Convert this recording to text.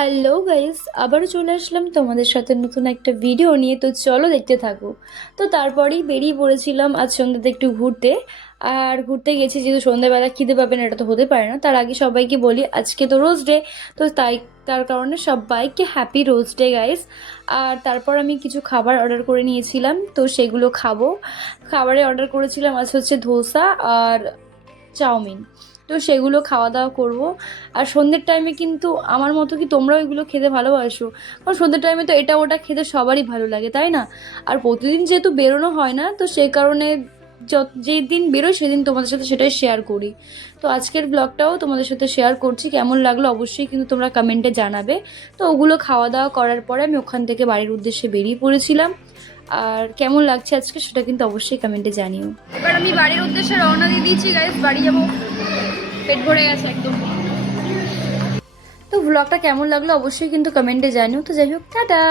Hello guys, আবারও চলে আসলাম তোমাদের সাথে নতুন একটা ভিডিও নিয়ে। তো চলো দেখতে থাকো। তো তারপরেই বেরিয়ে পড়েছিলাম আজ সন্ধ্যাতে একটু ঘুরতে। আর ঘুরতে গেছি, যেহেতু সন্ধ্যাবেলা খিদে পাবে না এটা তো হতে পারে না। তার আগে সবাইকে বলি আজকে তো রোজ ডে, তো তার কারণে সবাইকে হ্যাপি রোজ ডে গাইস। আর তারপর আমি কিছু খাবার অর্ডার করে নিয়েছিলাম, তো সেগুলো খাবো। খাবারে অর্ডার করেছিলাম আজ হচ্ছে ধোসা আর চাউমিন। তো সেগুলো খাওয়া দাওয়া করব। আর সন্ধ্যের টাইমে কিন্তু আমার মতো কি তোমরাও এগুলো খেতে ভালোবাসো? কারণ সন্ধ্যের টাইমে তো এটা ওটা খেতে সবারই ভালো লাগে, তাই না? আর প্রতিদিন যেহেতু বেরোনো হয় না, তো সেই কারণে যেদিন বেরোই সেদিন তোমাদের সাথে সেটাই শেয়ার করি। তো আজকের ব্লগটাও তোমাদের সাথে শেয়ার করছি, কেমন লাগলো অবশ্যই কিন্তু তোমরা কমেন্টে জানাবে। তো ওগুলো খাওয়া দাওয়া করার পরে আমি ওখান থেকে বাড়ির উদ্দেশ্যে বেরিয়ে পড়েছিলাম। আর কেমন লাগছে আজকে সেটা কিন্তু অবশ্যই কমেন্টে জানিও। এবার আমি বাড়ির উদ্দেশ্যে রওনা দিয়ে দিয়েছি গাইস, বাড়ি যাবো। পেট ভরে গেছে একদম। তো ব্লগটা কেমন লাগলো অবশ্যই কিন্তু কমেন্টে জানিও। তো যাই হোক, টাটা।